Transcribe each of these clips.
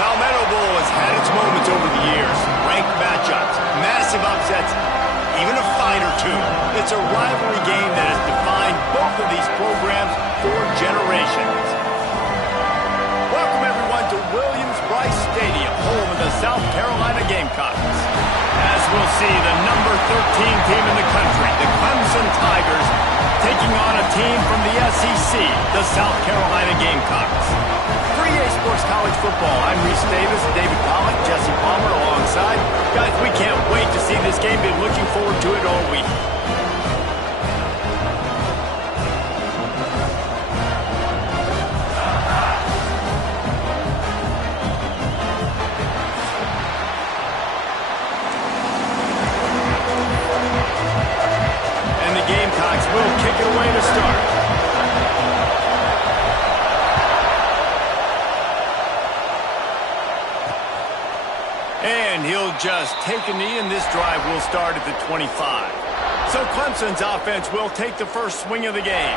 Palmetto Bowl has had its moments over the years. Ranked matchups, massive upsets, even a fight or two. It's a rivalry game that has defined both of these programs for generations. Welcome, everyone, to Williams-Brice Stadium, home of the South Carolina Gamecocks. As we'll see, the number 13 team in the country, the Clemson Tigers, taking on a team from the SEC, the South Carolina Gamecocks. For EA Sports College Football, I'm Reese Davis, David Pollock, Jesse Palmer alongside. Guys, we can't wait to see this game. Been looking forward to it all week. And the Gamecocks will kick it away to start. And he'll just take a knee, and this drive will start at the 25. So Clemson's offense will take the first swing of the game.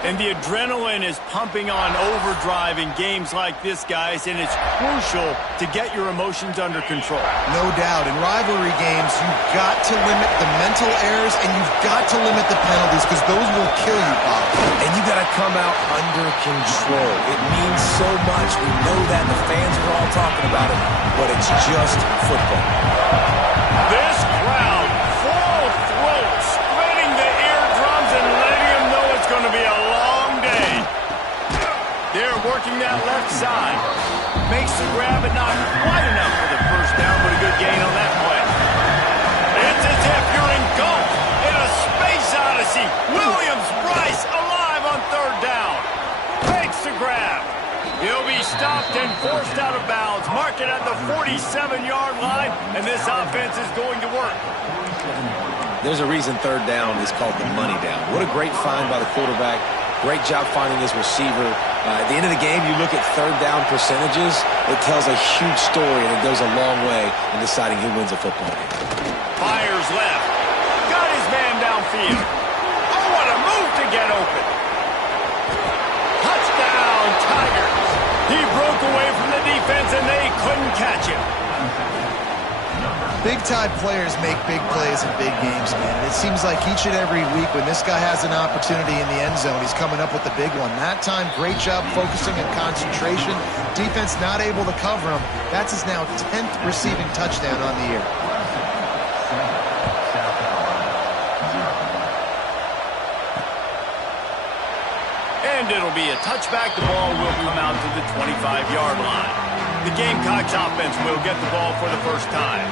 And the adrenaline is pumping on overdrive in games like this, guys, and it's crucial to get your emotions under control. No doubt. In rivalry games, you've got to limit the mental errors, and you've got to limit the penalties, because those will kill you, Bob. And you got to come out under control. It means so much. We know that. The fans are all talking about it, but it's just football. This crowd, full throat, splitting the eardrums and letting them know it's going to be a long day. They're working that left side. Makes the grab, but not quite enough for the first down, but a good gain on that play. It's as if you're engulfed in a space odyssey. Williams-Brice alive on third down. Makes the grab. He'll be stopped and forced out of bounds. Mark it at the 47-yard line, and this offense is going to work. There's a reason third down is called the money down. What a great find by the quarterback. Great job finding his receiver. At the end of the game, you look at third down percentages. It tells a huge story, and it goes a long way in deciding who wins a football game. Fires left. Got his man downfield. Oh, what a move to get open. Touchdown, Tigers. He broke away from the defense, and they couldn't catch him. Big-time players make big plays in big games, man. And it seems like each and every week when this guy has an opportunity in the end zone, he's coming up with the big one. That time, great job focusing and concentration. Defense not able to cover him. That's his now 10th receiving touchdown on the year. And it'll be a touchback. The ball will come out to the 25-yard line. The Gamecocks offense will get the ball for the first time.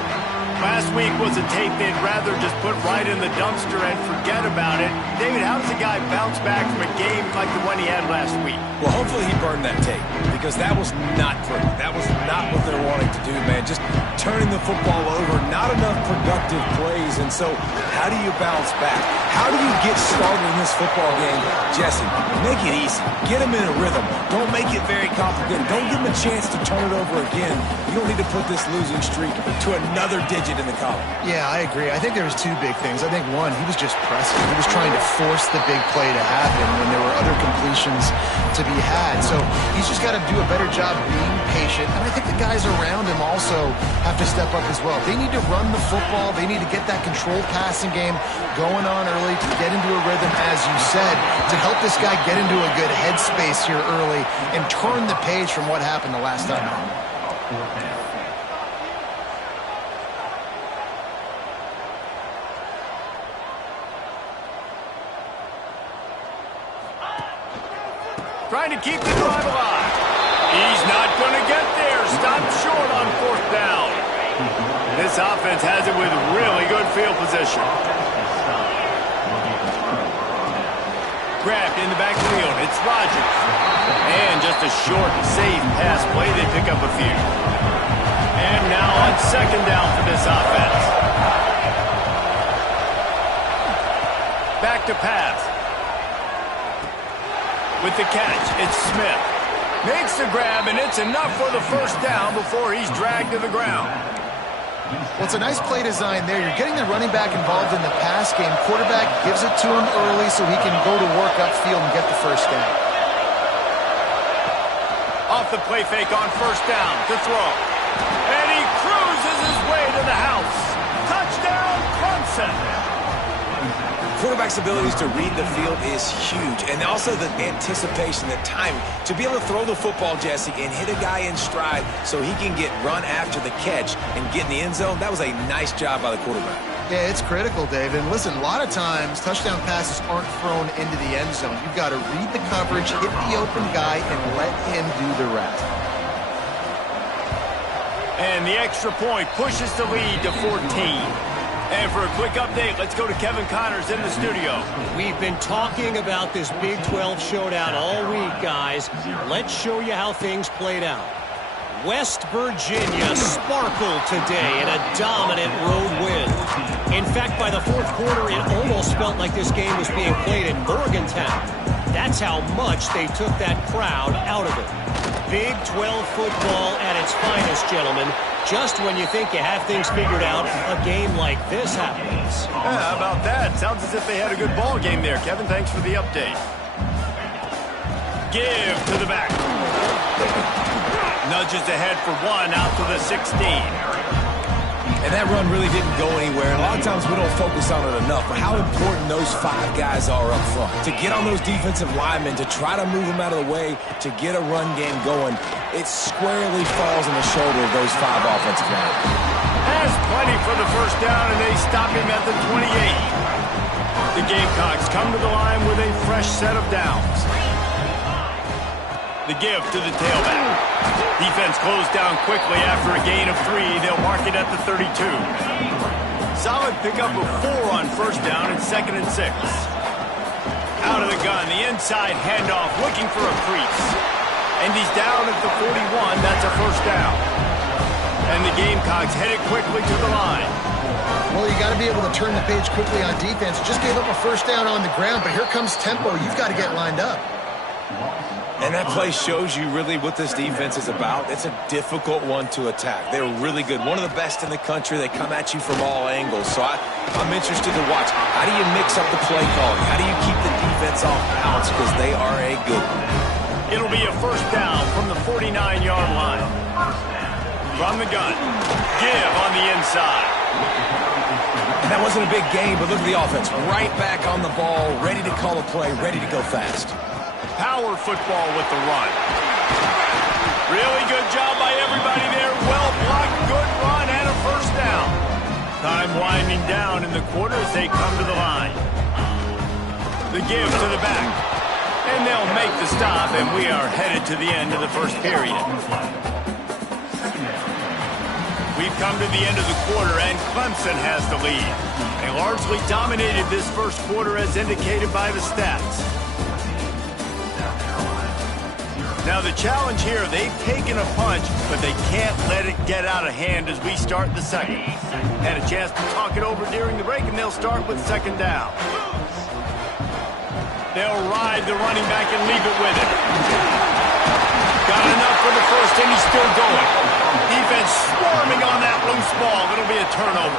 Last week was a tape they'd rather just put right in the dumpster and forget about it. David, how does a guy bounce back from a game like the one he had last week? Well, hopefully he burned that tape, because that was not pretty. That was not what they're wanting to do, man. Just turning the football over, not enough productive plays. And so how do you bounce back? How do you get started in this football game? Jesse, make it easy. Get him in a rhythm. Don't make it very complicated. Don't give him a chance to turn it over again. You don't need to put this losing streak to another digit in the column. Yeah, I agree. I think there was two big things. I think, one, he was just pressing. He was trying to force the big play to happen when there were other completions to be had. So he's just got to do a better job being patient. And I think the guys around him also have to step up as well. They need to run the football. They need to get that controlled passing game going on early to get into a rhythm, as you said, to help this guy get into a good headspace here early and turn the page from what happened the last time. Trying to keep the drive alive. He's not going to get there. Stopped short on fourth down. This offense has it with really good field position. Grabbed in the backfield. It's Rodgers. And just a short, safe pass play. They pick up a few. And now on second down for this offense. Back to pass. With the catch, it's Smith. Makes the grab, and it's enough for the first down before he's dragged to the ground. Well, it's a nice play design there. You're getting the running back involved in the pass game. Quarterback gives it to him early so he can go to work upfield and get the first down. Off the play fake on first down to throw. And he cruises his way to the house. Touchdown, Clemson. Quarterback's abilities to read the field is huge, and also the anticipation, the timing. To be able to throw the football, Jesse, and hit a guy in stride so he can get run after the catch and get in the end zone, that was a nice job by the quarterback. Yeah, it's critical, David. And listen, a lot of times touchdown passes aren't thrown into the end zone. You've got to read the coverage, hit the open guy, and let him do the rest. And the extra point pushes the lead to 14. And for a quick update, let's go to Kevin Connors in the studio. We've been talking about this Big 12 showdown all week, guys. Let's show you how things played out. West Virginia sparkled today in a dominant road win. In fact, by the fourth quarter, it almost felt like this game was being played in Morgantown. That's how much they took that crowd out of it. Big 12 football at its finest, gentlemen. Just when you think you have things figured out, a game like this happens. Yeah, how about that? Sounds as if they had a good ball game there. Kevin, thanks for the update. Give to the back. Nudges ahead for one out to the 16. And that run really didn't go anywhere. A lot of times we don't focus on it enough, but how important those 5 guys are up front. To get on those defensive linemen, to try to move them out of the way, to get a run game going, it squarely falls on the shoulder of those 5 offensive linemen. Has plenty for the first down, and they stop him at the 28. The Gamecocks come to the line with a fresh set of downs. The give to the tailback. Defense closed down quickly after a gain of 3. They'll mark it at the 32. Solid pickup of 4 on first down and 2nd and 6. Out of the gun, the inside handoff looking for a crease. And he's down at the 41. That's a first down. And the Gamecocks headed quickly to the line. Well, you got to be able to turn the page quickly on defense. Just gave up a first down on the ground, but here comes tempo. You've got to get lined up. And that play shows you really what this defense is about. It's a difficult one to attack. They're really good. One of the best in the country. They come at you from all angles. So I'm interested to watch. How do you mix up the play calling? How do you keep the defense off balance? Because they are a good one. It'll be a first down from the 49-yard line. From the gun. Give on the inside. And that wasn't a big game, but look at the offense. Right back on the ball, ready to call a play, ready to go fast. Power football with the run. Really good job by everybody there. Well blocked, good run, and a first down. Time winding down in the quarter as they come to the line. The give to the back. And they'll make the stop, and we are headed to the end of the first period. We've come to the end of the quarter, and Clemson has the lead. They largely dominated this first quarter as indicated by the stats. Now the challenge here, they've taken a punch, but they can't let it get out of hand as we start the second. Had a chance to talk it over during the break, and they'll start with second down. They'll ride the running back and leave it with him. Got enough for the first, and he's still going. Defense swarming on that loose ball. It'll be a turnover.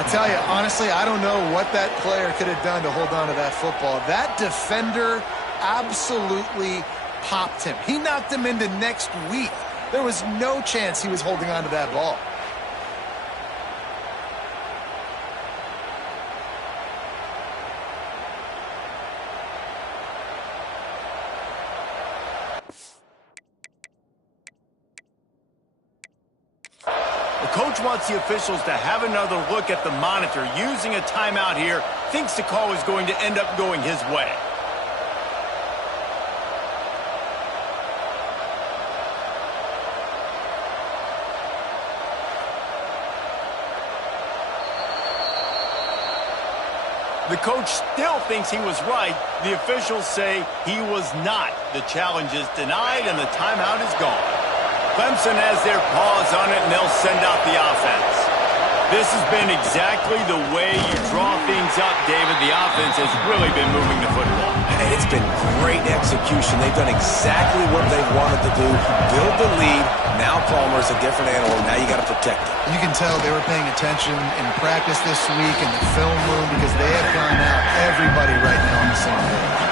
I'll tell you, honestly, I don't know what that player could have done to hold on to that football. That defender absolutely popped him. He knocked him into next week. There was no chance he was holding on to that ball. The coach wants the officials to have another look at the monitor. Using a timeout here, thinks the call is going to end up going his way. The coach still thinks he was right. The officials say he was not. The challenge is denied, and the timeout is gone. Clemson has their paws on it, and they'll send out the offense. This has been exactly the way you draw things up, David. The offense has really been moving the football. And it's been great execution. They've done exactly what they've wanted to do. Build the lead. Now Palmer's a different animal. Now you got to protect it. You can tell they were paying attention in practice this week in the film room because they have gone out, everybody right now on the same page.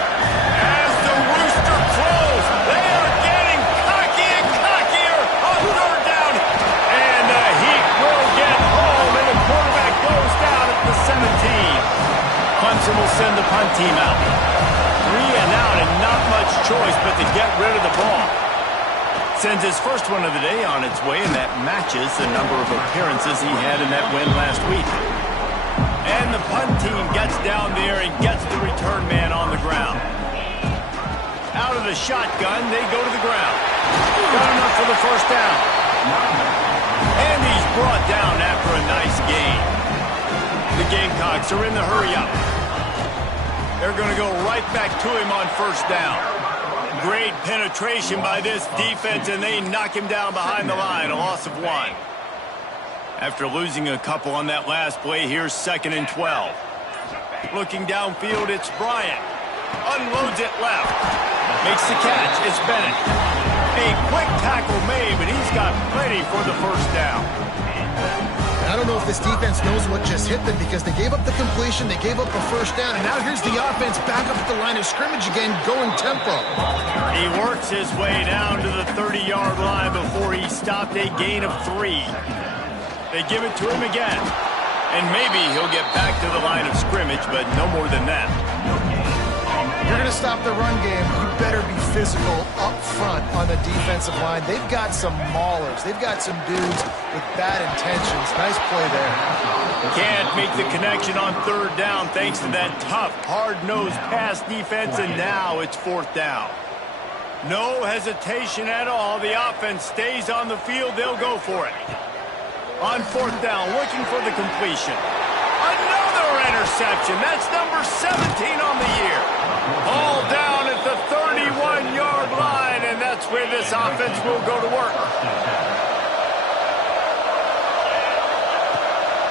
As the rooster crows, they are getting cut. sends his first one of the day on its way, and that matches the number of appearances he had in that win last week. And the punt team gets down there and gets the return man on the ground. Out of the shotgun, they go to the ground. Got enough for the first down. And he's brought down after a nice gain. The Gamecocks are in the hurry-up. They're going to go right back to him on first down. Great penetration by this defense, and they knock him down behind the line, a loss of 1. After losing a couple on that last play, here's 2nd and 12. Looking downfield, it's Bryant. Unloads it left. Makes the catch. It's Bennett. A quick tackle made, but he's got plenty for the first down. I don't know if this defense knows what just hit them because they gave up the completion, they gave up a first down, and now here's the offense back up at the line of scrimmage again, going tempo. He works his way down to the 30-yard line before he stopped a gain of 3. They give it to him again, and maybe he'll get back to the line of scrimmage, but no more than that. You're going to stop the run game, you better be physical up front on the defensive line. They've got some maulers. They've got some dudes with bad intentions. Nice play there. Can't make the connection on 3rd down thanks to that tough, hard-nosed pass defense, and now it's 4th down. No hesitation at all. The offense stays on the field. They'll go for it. On 4th down, looking for the completion. Another interception. That's number 17 on the year. All down at the 31-yard line, and that's where this offense will go to work.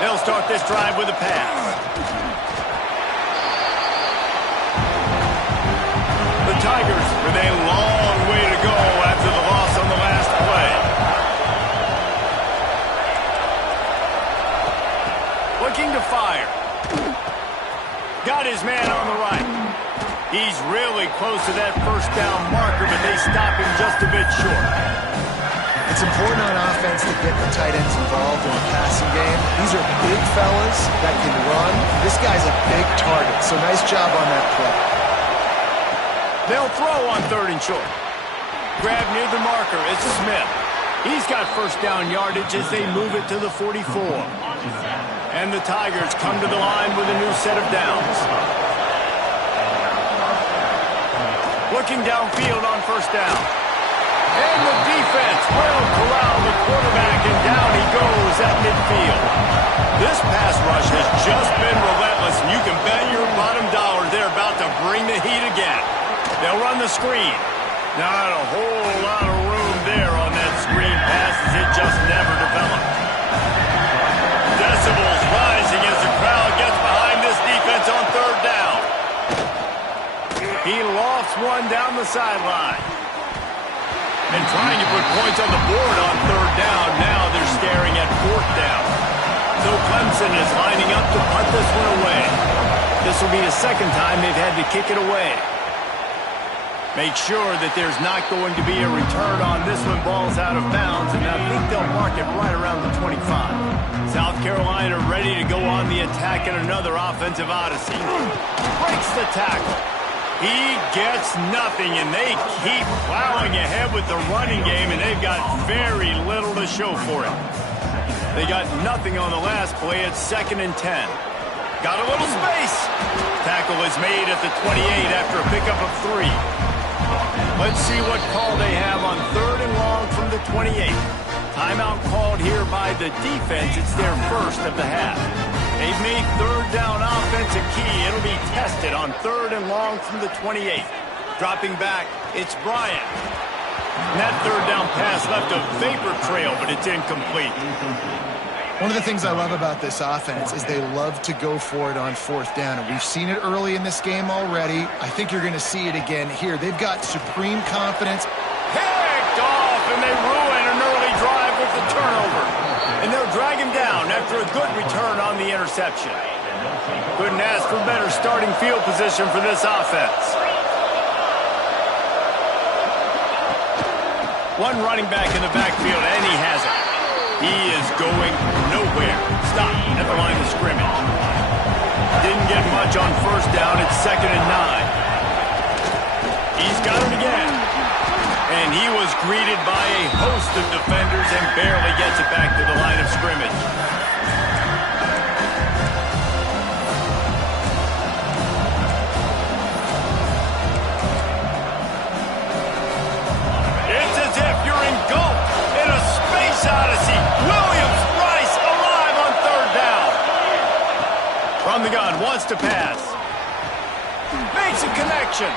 They'll start this drive with a pass. The Tigers with a long way to go after the loss on the last play. Looking to fire. Got his man on the right. He's really close to that first down marker, but they stop him just a bit short. It's important on offense to get the tight ends involved in the passing game. These are big fellas that can run. This guy's a big target, so nice job on that play. They'll throw on 3rd and short. Grab near the marker. It's Smith. He's got first down yardage as they move it to the 44. And the Tigers come to the line with a new set of downs. Looking downfield on first down. And the defense will corral the quarterback, and down he goes at midfield. This pass rush has just been relentless, and you can bet your bottom dollar they're about to bring the heat again. They'll run the screen. Not a whole lot of room there on that screen pass as it just never developed. Decibels rising as the crowd gets behind this defense on 3rd down. He lofts one down the sideline. And trying to put points on the board on 3rd down. Now they're staring at 4th down. So Clemson is lining up to punt this one away. This will be the 2nd time they've had to kick it away. Make sure that there's not going to be a return on this one. Ball's out of bounds, and I think they'll mark it right around the 25. South Carolina ready to go on the attack in another offensive odyssey. Breaks the tackle. He gets nothing, and they keep plowing ahead with the running game, and they've got very little to show for it. They got nothing on the last play. It's 2nd and 10. Got a little space. Tackle is made at the 28 after a pickup of 3. Let's see what call they have on 3rd and long from the 28. Timeout called here by the defense. It's their first of the half. They've made 3rd down offense a key. It'll be tested on 3rd and long from the 28. Dropping back, it's Bryant. And that 3rd down pass left a vapor trail, but it's incomplete. One of the things I love about this offense is they love to go for it on 4th down. And we've seen it early in this game already. I think you're going to see it again here. They've got supreme confidence. Picked off, and they ruin an early drive with the turnover. And they'll drag him down after a good return on the interception. Couldn't ask for better starting field position for this offense. One running back in the backfield, and he has it. He is going nowhere. Stop at the line of scrimmage. Didn't get much on 1st down. It's 2nd and 9. He's got it again. And And he was greeted by a host of defenders and barely gets it back to the line of scrimmage. It's as if you're engulfed in a space odyssey. Williams-Brice alive on third down. From the gun, wants to pass. Makes a connection.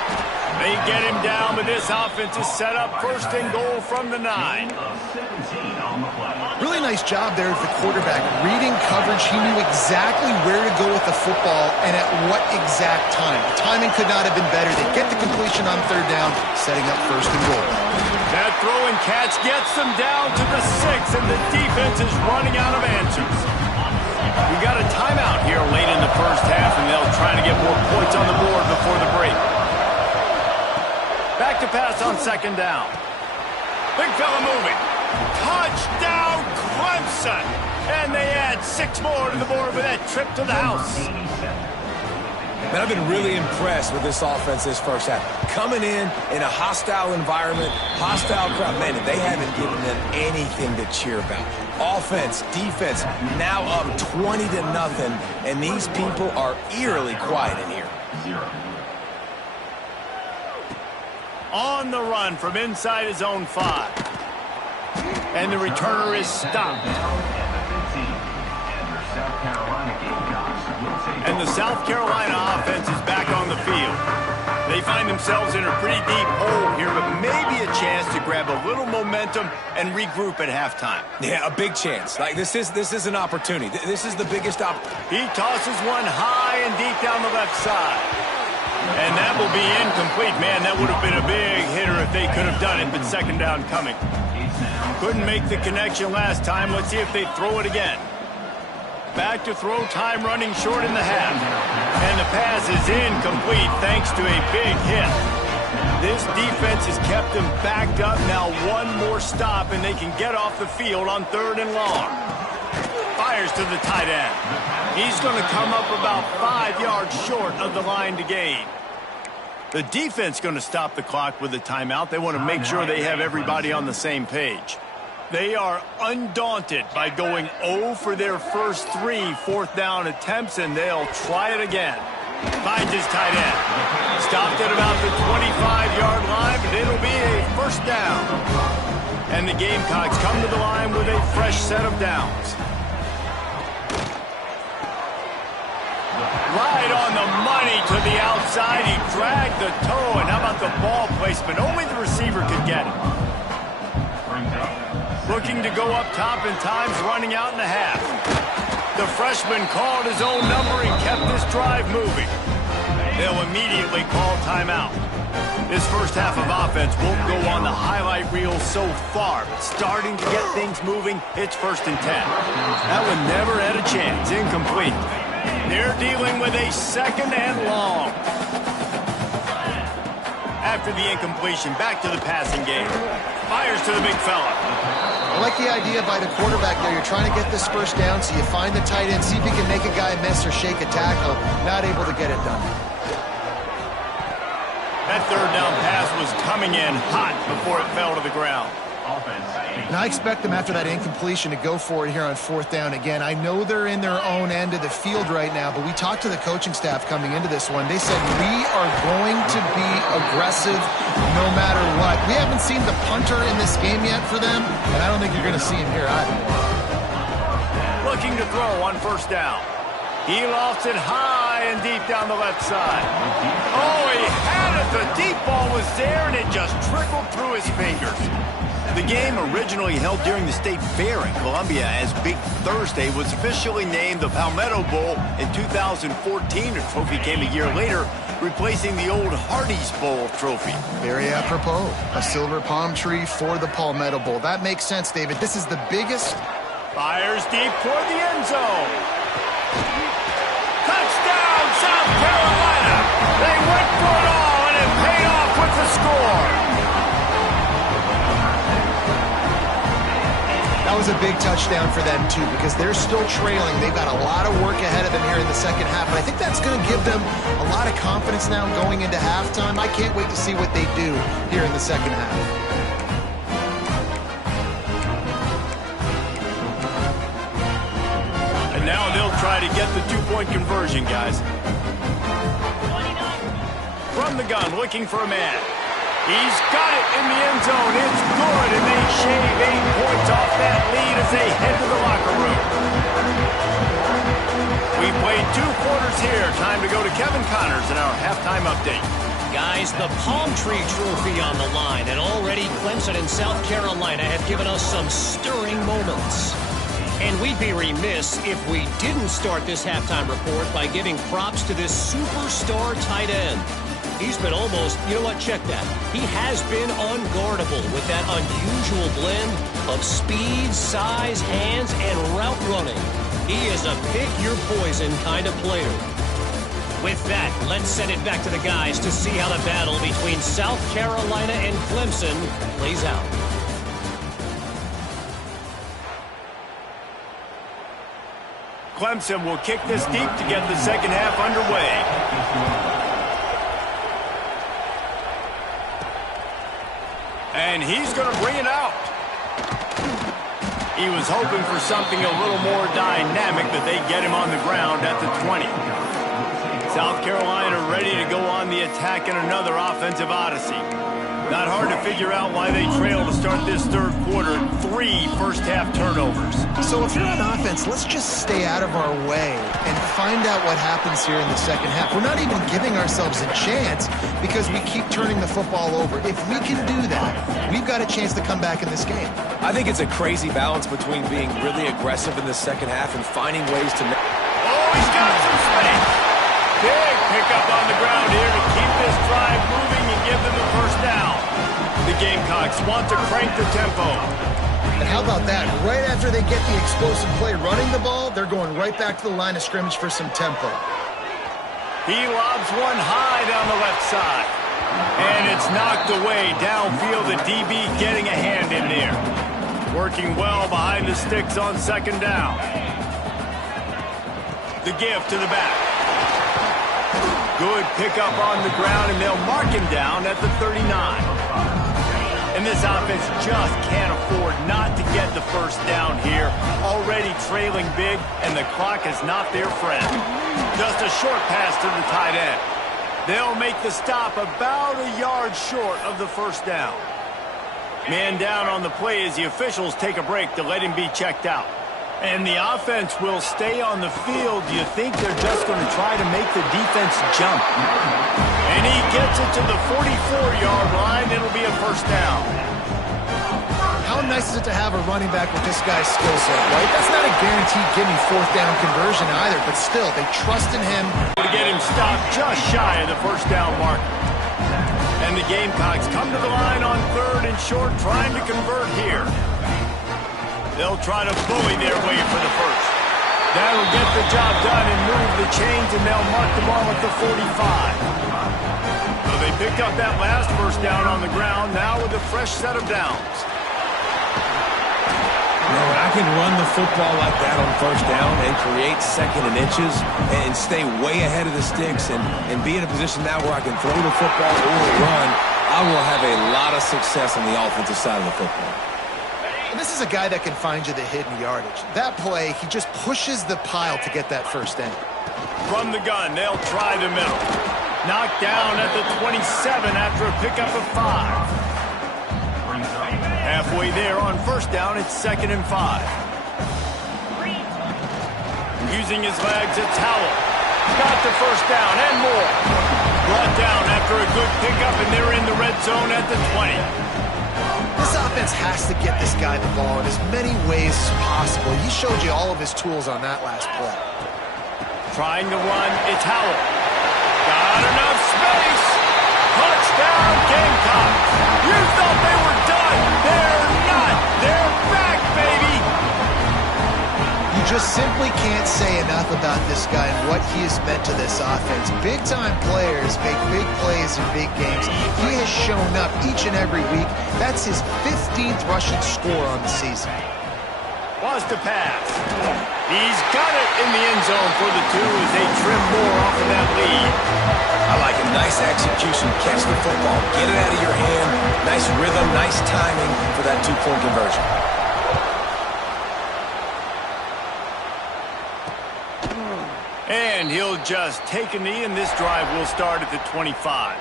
They get him down, but this offense is set up first and goal from the 9. Really nice job there of the quarterback. Reading coverage, he knew exactly where to go with the football and at what exact time. The timing could not have been better. They get the completion on third down, setting up first and goal. That throw and catch gets them down to the 6, and the defense is running out of answers. We got a timeout here late in the first half, and they'll try to get more points on the board before the break. Back to pass on second down. Big fella moving. Touchdown, Clemson! And they add 6 more to the board with that trip to the house. Man, I've been really impressed with this offense this first half. Coming in a hostile environment, hostile crowd. Man, they haven't given them anything to cheer about. Offense, defense, now up 20-0, and these people are eerily quiet in here. On the run from inside his own 5. And the returner is stopped. And the South Carolina offense is back on the field. They find themselves in a pretty deep hole here, but maybe a chance to grab a little momentum and regroup at halftime. Yeah, a big chance. Like this is an opportunity. This is the biggest opportunity. He tosses one high and deep down the left side. And that will be incomplete. Man, that would have been a big hitter if they could have done it, but second down coming. Couldn't make the connection last time. Let's see if they throw it again. Back to throw time, running short in the half. And the pass is incomplete thanks to a big hit. This defense has kept them backed up. Now one more stop, and they can get off the field on third and long. Fires to the tight end. He's going to come up about 5 yards short of the line to gain. The defense going to stop the clock with a timeout. They want to make sure they have everybody on the same page. They are undaunted by going 0 for their first 3 fourth down attempts, and they'll try it again. Finds his tight end. Stopped at about the 25-yard line, but it'll be a first down. And the Gamecocks come to the line with a fresh set of downs. Right on the money to the outside. He dragged the toe, and how about the ball placement? Only the receiver could get it. Looking to go up top, and time's running out in the half. The freshman called his own number and kept this drive moving. They'll immediately call timeout. This first half of offense won't go on the highlight reel so far. But starting to get things moving, it's 1st and 10. That one never had a chance. Incomplete. They're dealing with a second and long. After the incompletion, back to the passing game. Fires to the big fella. I like the idea by the quarterback there. You're trying to get this first down, so you find the tight end, see if he can make a guy miss or shake a tackle. Not able to get it done. That third down pass was coming in hot before it fell to the ground. And I expect them after that incompletion to go for it here on 4th down again. I know they're in their own end of the field right now, but we talked to the coaching staff coming into this one. They said, we are going to be aggressive no matter what. We haven't seen the punter in this game yet for them, and I don't think you're going to see him here either. Looking to throw on 1st down. He lofts it high and deep down the left side. Oh, he had it. The deep ball was there, and it just trickled through his fingers. The game, originally held during the State Fair in Columbia as Big Thursday, was officially named the Palmetto Bowl in 2014. A trophy came a year later, replacing the old Hardee's Bowl trophy. Very apropos. A silver palm tree for the Palmetto Bowl. That makes sense, David. This is the biggest. Fires deep toward the end zone. Touchdown, South Carolina! They went for it all, and it paid off with the score. That was a big touchdown for them, too, because they're still trailing. They've got a lot of work ahead of them here in the second half, but I think that's going to give them a lot of confidence now going into halftime. I can't wait to see what they do here in the second half. And now they'll try to get the two-point conversion, guys. From the gun, looking for a man. He's got it in the end zone. It's good, and they shave 8 points off that lead as they head to the locker room. We played 2 quarters here. Time to go to Kevin Connors in our halftime update. Guys, the Palm Tree Trophy on the line, and already Clemson and South Carolina have given us some stirring moments. And we'd be remiss if we didn't start this halftime report by giving props to this superstar tight end. He's been almost, you know what, check that. He has been unguardable with that unusual blend of speed, size, hands, and route running. He is a pick-your-poison kind of player. With that, let's send it back to the guys to see how the battle between South Carolina and Clemson plays out. Clemson will kick this deep to get the second half underway. And he's going to bring it out. He was hoping for something a little more dynamic, but they get him on the ground at the 20. South Carolina ready to go on the attack in another offensive odyssey. Not hard to figure out why they trail to start this third quarter. 3 first-half turnovers. So if you're on offense, let's just stay out of our way and find out what happens here in the second half. We're not even giving ourselves a chance because we keep turning the football over. If we can do that, we've got a chance to come back in this game. I think it's a crazy balance between being really aggressive in the second half and finding ways to... Oh, he's got some space. Big pickup on the ground here to keep this drive moving and give them the first down. The Gamecocks want to crank the tempo. And how about that? Right after they get the explosive play running the ball, they're going right back to the line of scrimmage for some tempo. He lobs one high down the left side. And it's knocked away downfield. The DB getting a hand in there. Working well behind the sticks on second down. The give to the back. Good pickup on the ground, and they'll mark him down at the 39. And this offense just can't afford not to get the first down here. Already trailing big, and the clock is not their friend. Just a short pass to the tight end. They'll make the stop about a yard short of the first down. Man down on the play as the officials take a break to let him be checked out. And the offense will stay on the field. Do you think they're just going to try to make the defense jump? And he gets it to the 44-yard line. It'll be a first down. How nice is it to have a running back with this guy's skill set, right? That's not a guaranteed give-me fourth down conversion either, but still, they trust in him. To get him stopped just shy of the first down mark. And the Gamecocks come to the line on 3rd and short, trying to convert here. They'll try to bully their way for the first. That'll get the job done and move the chains, and they'll mark the ball at the 45. So they picked up that last first down on the ground, now with a fresh set of downs. You know, when I can run the football like that on first down and create second and inches and stay way ahead of the sticks and be in a position now where I can throw the football or run, I will have a lot of success on the offensive side of the football. And this is a guy that can find you the hidden yardage. That play, he just pushes the pile to get that first down. From the gun, they'll try the middle. Knocked down at the 27 after a pickup of 5. Halfway there on first down, it's 2nd and 5. Using his legs, it's Howell. Got the first down and more. Brought down after a good pickup, and they're in the red zone at the 20. This offense has to get this guy the ball in as many ways as possible. He showed you all of his tools on that last play. Trying to run, it's Howell. Got enough space. Touchdown, Gamecocks. You thought they were done. They're not. They're back, baby. You just simply can't say enough about this guy and what he has meant to this offense. Big-time players make big plays in big games. He has shown up each and every week. That's his 15th rushing score on the season. Wants to pass. He's got it in the end zone for the 2 as they trim more off of that lead. I like it. Nice execution. Catch the football. Get it out of your hand. Nice rhythm, nice timing for that 2-point conversion. And he'll just take a knee, and this drive will start at the 25.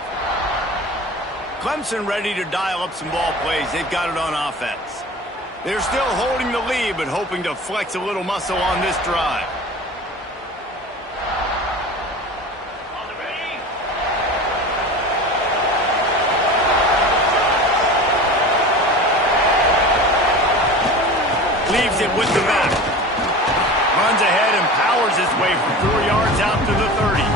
Clemson ready to dial up some ball plays. They've got it on offense. They're still holding the lead, but hoping to flex a little muscle on this drive. Leaves it with the back. Runs ahead and powers his way for 4 yards out to the 30.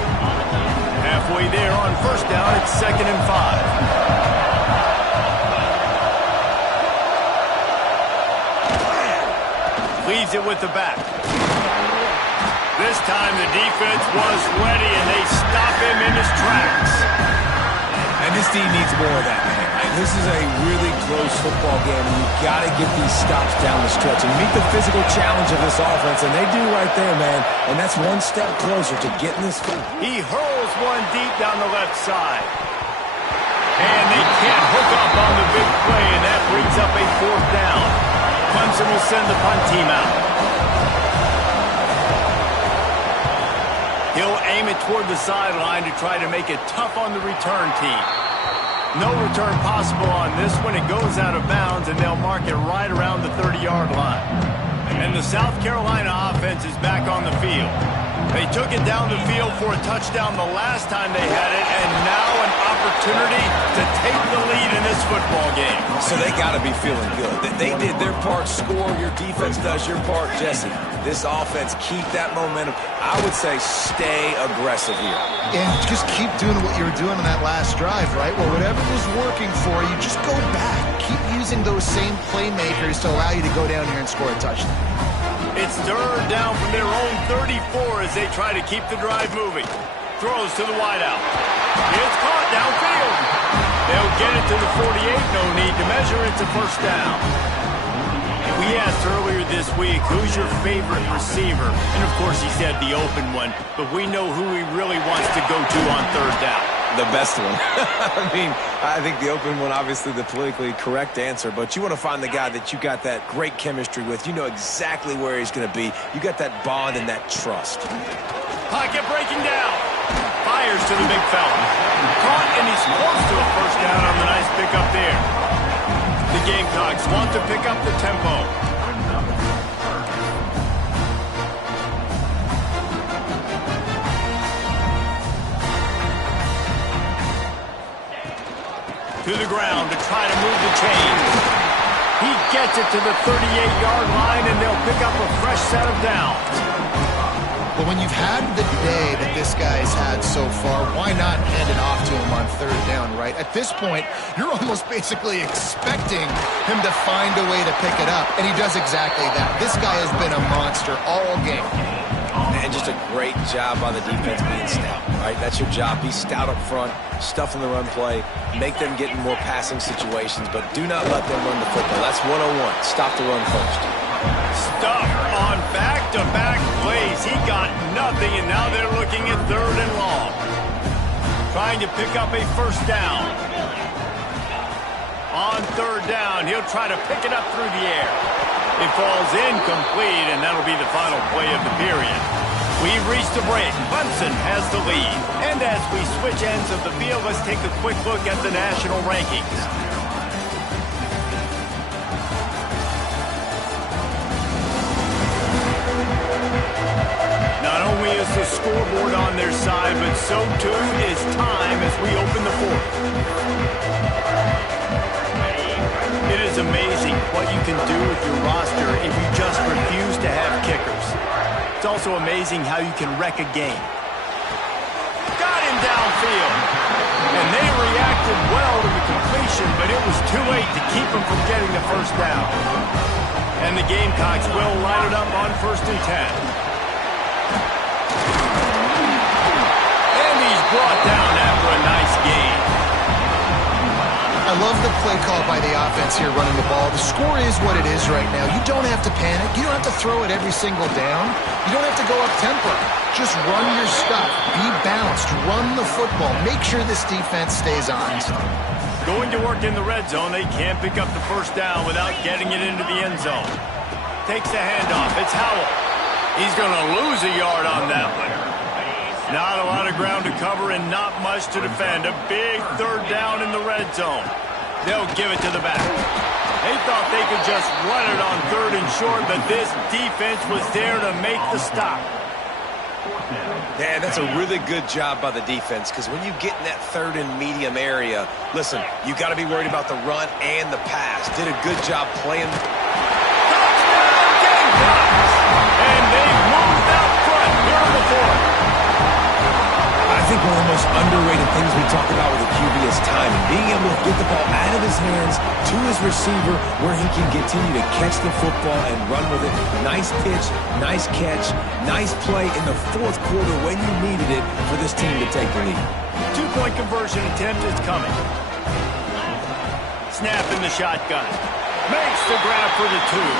Halfway there on first down, it's 2nd and 5. Leaves it with the back. This time the defense was ready, and they stop him in his tracks. And this team needs more of that, man. This is a really close football game, and you've got to get these stops down the stretch and meet the physical challenge of this offense, and they do right there, man. And that's one step closer to getting this field. He hurls one deep down the left side. And they can't hook up on the big play, and that brings up a 4th down. Clemson will send the punt team out. He'll aim it toward the sideline to try to make it tough on the return team. No return possible on this one. It goes out of bounds, and they'll mark it right around the 30-yard line. And the South Carolina offense is back on the field. They took it down the field for a touchdown the last time they had it, and now an opportunity to take the lead in this football game. So they got to be feeling good. They did their part, score. Your defense does your part, Jesse. This offense, keep that momentum. I would say stay aggressive here. And just keep doing what you were doing on that last drive, right? Well, whatever was working for you, just go back. Keep using those same playmakers to allow you to go down here and score a touchdown. It's 3rd down from their own 34 as they try to keep the drive moving. Throws to the wideout. It's caught downfield. They'll get it to the 48. No need to measure. It's a 1st down. We asked earlier this week, who's your favorite receiver? And, of course, he said the open one. But we know who he really wants to go to on 3rd down. The best one. I mean, I think the open one, obviously the politically correct answer, but you want to find the guy that you got that great chemistry with. You know exactly where he's going to be. You got that bond and that trust. Pocket breaking down. Fires to the big fella. Caught, and he's close to a 1st down on the nice pickup there. The Gamecocks want to pick up the tempo. To the ground to try to move the chains. He gets it to the 38-yard line, and they'll pick up a fresh set of downs. But when you've had the day that this guy's had so far, why not hand it off to him on 3rd down, right? At this point, you're almost basically expecting him to find a way to pick it up, and he does exactly that. This guy has been a monster all game. And just a great job by the defense being stout, right? That's your job. Be stout up front, stuff in the run play, make them get in more passing situations, but do not let them run the football. That's 101. Stop the run first. Stuck on back-to-back plays. He got nothing, and now they're looking at 3rd and long. Trying to pick up a 1st down. On 3rd down, he'll try to pick it up through the air. It falls incomplete, and that'll be the final play of the period. We've reached the break. Clemson has the lead. And as we switch ends of the field, let's take a quick look at the national rankings. Not only is the scoreboard on their side, but so too is time as we open the 4th. It is amazing what you can do with your roster if you just refuse to have kickers. It's also amazing how you can wreck a game. Got him downfield. And they reacted well to the completion, but it was too late to keep him from getting the 1st down. And the Gamecocks will line it up on 1st and 10. And he's brought down after a nice game. I I love the play call by the offense here running the ball. The score is what it is right now. You don't have to panic. You don't have to throw it every single down. You don't have to go up tempo. Just run your stuff. Be balanced. Run the football. Make sure this defense stays honest. Going to work in the red zone, they can't pick up the first down without getting it into the end zone. Takes the handoff. It's Howell. He's going to lose a yard on that one. Not a lot of ground to cover and not much to defend. A big third down in the red zone. They'll give it to the back. They thought they could just run it on third and short, but this defense was there to make the stop. Yeah, that's a really good job by the defense, because when you get in that third and medium area, listen, you got to be worried about the run and the pass. Did a good job playing. Touchdown, Gamecocks! And they've moved out front here in the fourth. I think one of the most underrated things we talk about with a QB is timing. Being able to get the ball out of his hands to his receiver where he can continue to catch the football and run with it. Nice pitch, nice catch, nice play in the fourth quarter when you needed it for this team to take the lead. Two-point conversion attempt is coming. Snap in the shotgun. Makes the grab for the two.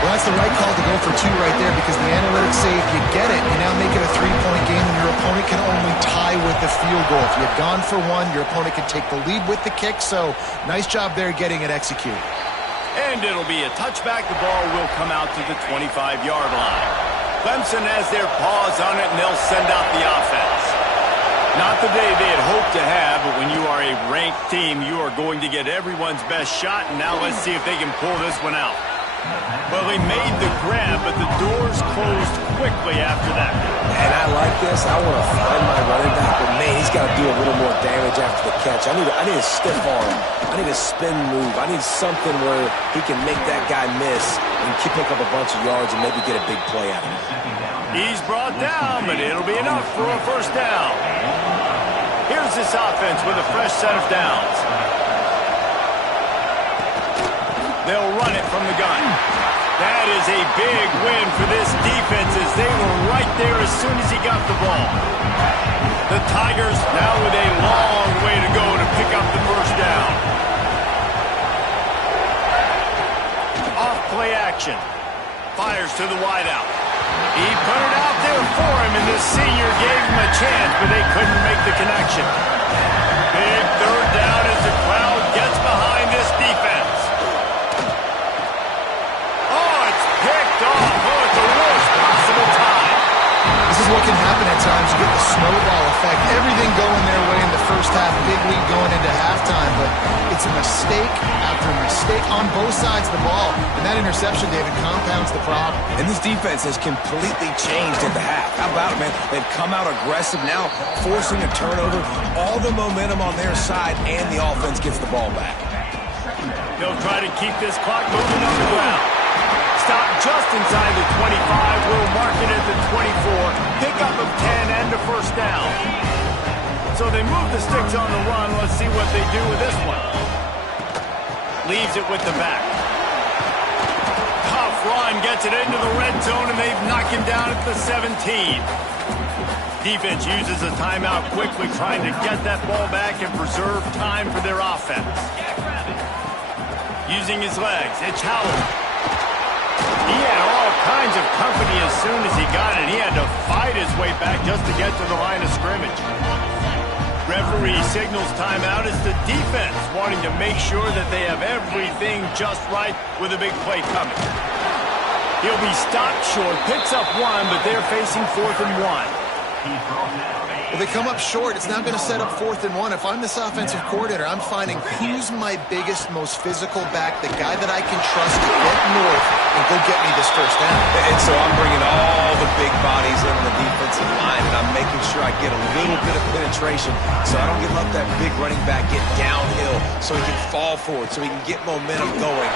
Well, that's the right call to go for two right there, because the analytics say if you get it, you now make it a three-point game and your opponent can only tie with the field goal. If you had gone for one, your opponent could take the lead with the kick, so nice job there getting it executed. And it'll be a touchback. The ball will come out to the 25-yard line. Clemson has their paws on it, and they'll send out the offense. Not the day they had hoped to have, but when you are a ranked team, you are going to get everyone's best shot, and now let's see if they can pull this one out. Well, they made the grab, but the doors closed quickly after that. And I like this. I want to find my running back, but man, he's got to do a little more damage after the catch. I need a stiff arm. I need a spin move. I need something where he can make that guy miss and pick up a bunch of yards and maybe get a big play out of it. He's brought down, but it'll be enough for a first down. Here's this offense with a fresh set of downs. They'll run it from the gun. That is a big win for this defense, as they were right there as soon as he got the ball. The Tigers now with a long way to go to pick up the first down. Off play action. Fires to the wideout. He put it out there for him, and this senior gave him a chance, but they couldn't make the connection. Big third down as the crowd gets behind this defense. Picked off. Oh, at the worst possible time. This is what can happen at times. You get the snowball effect. Everything going their way in the first half. Big lead going into halftime. But it's a mistake after mistake on both sides of the ball. And that interception, David, compounds the problem. And this defense has completely changed at the half. How about it, man? They've come out aggressive now, forcing a turnover. All the momentum on their side, and the offense gets the ball back. They'll try to keep this clock moving on the ground. Stop just inside the 25. We'll mark it at the 24. Pickup of 10 and a first down. So they move the sticks on the run. Let's see what they do with this one. Leaves it with the back. Tough run. Gets it into the red zone, and they've knocked him down at the 17. Defense uses a timeout quickly, trying to get that ball back and preserve time for their offense. Using his legs, it's Howell. He had all kinds of company as soon as he got it. He had to fight his way back just to get to the line of scrimmage. Referee signals timeout as the defense wanting to make sure that they have everything just right with a big play coming. He'll be stopped short, picks up one, but they're facing 4th and 1. Well, they come up short. It's now going to set up 4th and 1. If I'm this offensive coordinator, I'm finding who's my biggest, most physical back, the guy that I can trust to get north and go get me this first down. And so I'm bringing all the big bodies in the defensive line, and I'm making sure I get a little bit of penetration so I don't let that big running back get downhill so he can fall forward, so he can get momentum going.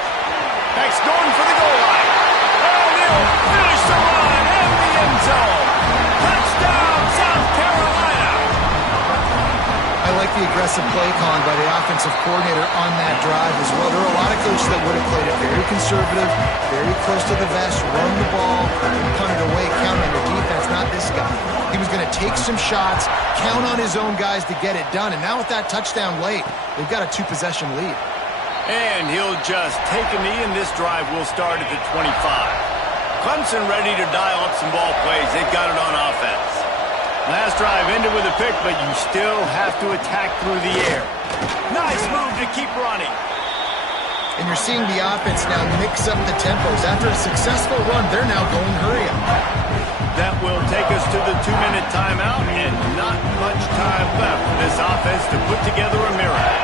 Next going for the goal line. And he'll finish the run in the end zone. Touchdown, South Carolina. I like the aggressive play calling by the offensive coordinator on that drive as well. There are a lot of coaches that would have played it very conservative, very close to the vest, run the ball, punt it away, count on your defense. Not not this guy. He was going to take some shots, count on his own guys to get it done. And now with that touchdown late, they've got a 2-possession lead. And he'll just take a knee, and this drive will start at the 25. Clemson ready to dial up some ball plays. They've got it on offense. Last drive ended with a pick, but you still have to attack through the air. Nice move to keep running. And you're seeing the offense now mix up the tempos. After a successful run, they're now going hurry up. That will take us to the 2-minute timeout, and not much time left for this offense to put together a miracle.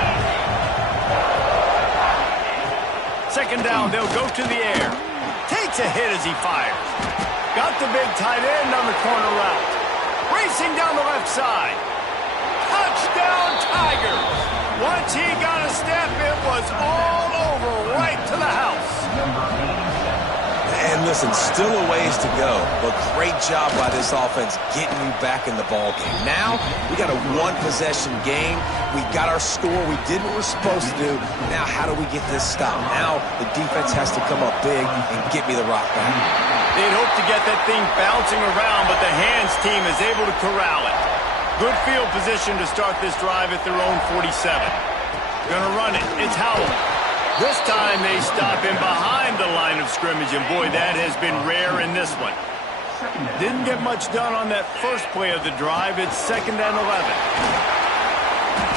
Second down, they'll go to the air. Takes a hit as he fires. Got the big tight end on the corner route. Racing down the left side. Touchdown, Tigers! Once he got a step, it was all over, right to the house. And listen, still a ways to go, but great job by this offense getting you back in the ball game. Now, we got a one-possession game. We got our score. We did what we're supposed to do. Now, how do we get this stopped? Now, the defense has to come up big and get me the rock back. They'd hope to get that thing bouncing around, but the hands team is able to corral it. Good field position to start this drive at their own 47. Gonna run it. It's Howell. This time they stop him behind the line of scrimmage, and boy, that has been rare in this one. Didn't get much done on that first play of the drive. It's 2nd and 11.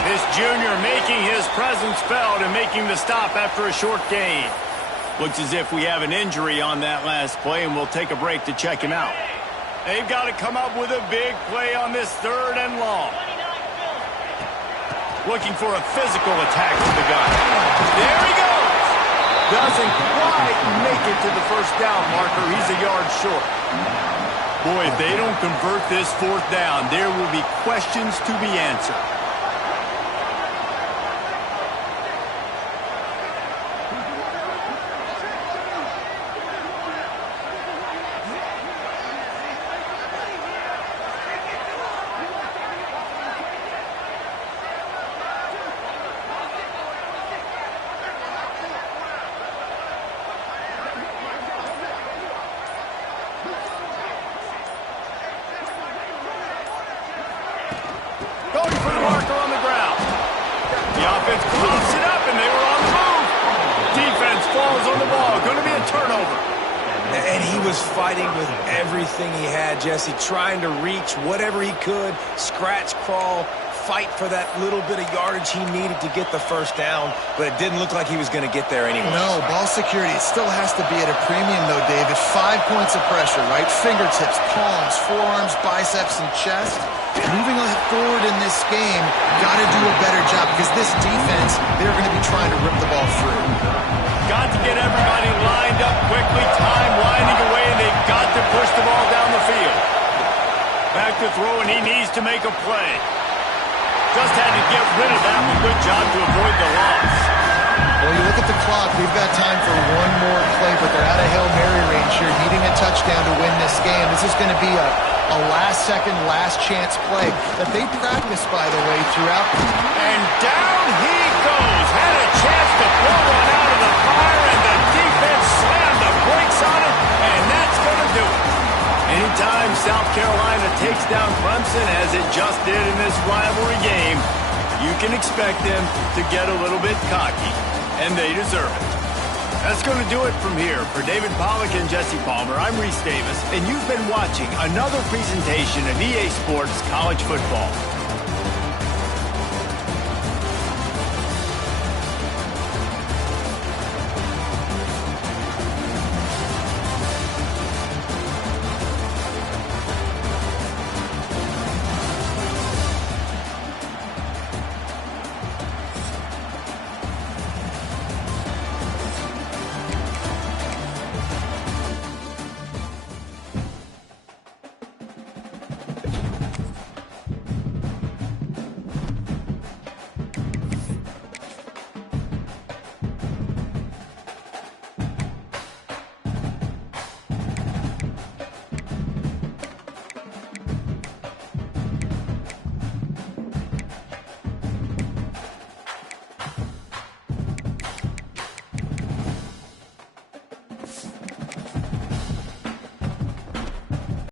This junior making his presence felt and making the stop after a short gain. Looks as if we have an injury on that last play, and we'll take a break to check him out. They've got to come up with a big play on this 3rd and long. Looking for a physical attack to the gun. There he goes. Doesn't quite make it to the first down marker. He's a yard short. Boy, if they don't convert this 4th down, there will be questions to be answered. Going for the marker on the ground. The offense closed it up, and they were on the move. Defense falls on the ball. Going to be a turnover. And he was fighting with everything he had, Jesse, trying to reach whatever he could, scratch, crawl, fight for that little bit of yardage he needed to get the first down, but it didn't look like he was going to get there anyway. No, ball security, it still has to be at a premium, though, David. 5 points of pressure, right? Fingertips, palms, forearms, biceps, and chest. Moving forward in this game, got to do a better job because this defense, they're going to be trying to rip the ball through. Got to get everybody lined up quickly, time winding away, and they've got to push the ball down the field. Back to throw, and he needs to make a play. Just had to get rid of that one. Good job to avoid the loss. Well, you look at the clock, we've got time for one more play, but they're out of Hail Mary range here, needing a touchdown to win this game. This is going to be a last-second, last-chance play that they practice, by the way, throughout. And down he goes. Had a chance to pull one out of the fire, and the defense slammed the brakes on it, and that's going to do it. Anytime South Carolina takes down Clemson, as it just did in this rivalry game, you can expect them to get a little bit cocky, and they deserve it. That's going to do it from here. For David Pollack and Jesse Palmer, I'm Reese Davis, and you've been watching another presentation of EA Sports College Football.